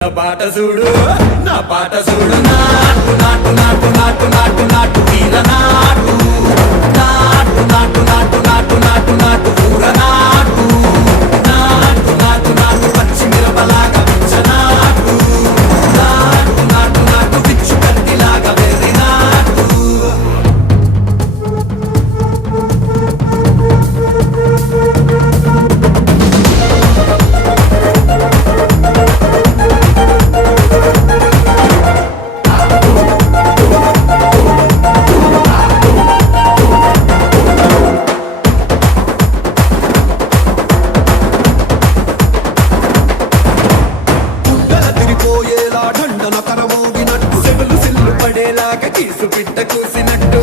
నా పాట చూడు నా పాట చూడు నాటు నాటు నాటు నాటు నాటు నాటు వీర నాటు నాటు నాటు నాటు నాటు నాటు నాటు ఊర నాటు నాటు నాటు నాటు పచ్చి మిరపలాగా పిచ్చ నాటు నాటు నాటు నాటు పిచ్చు కత్తిలాగా వెర్రి నాటు దండన కరమోగినట్టు సెగలు సిల్లు పడేలాగా కీసు పిట్ట కూసినట్టు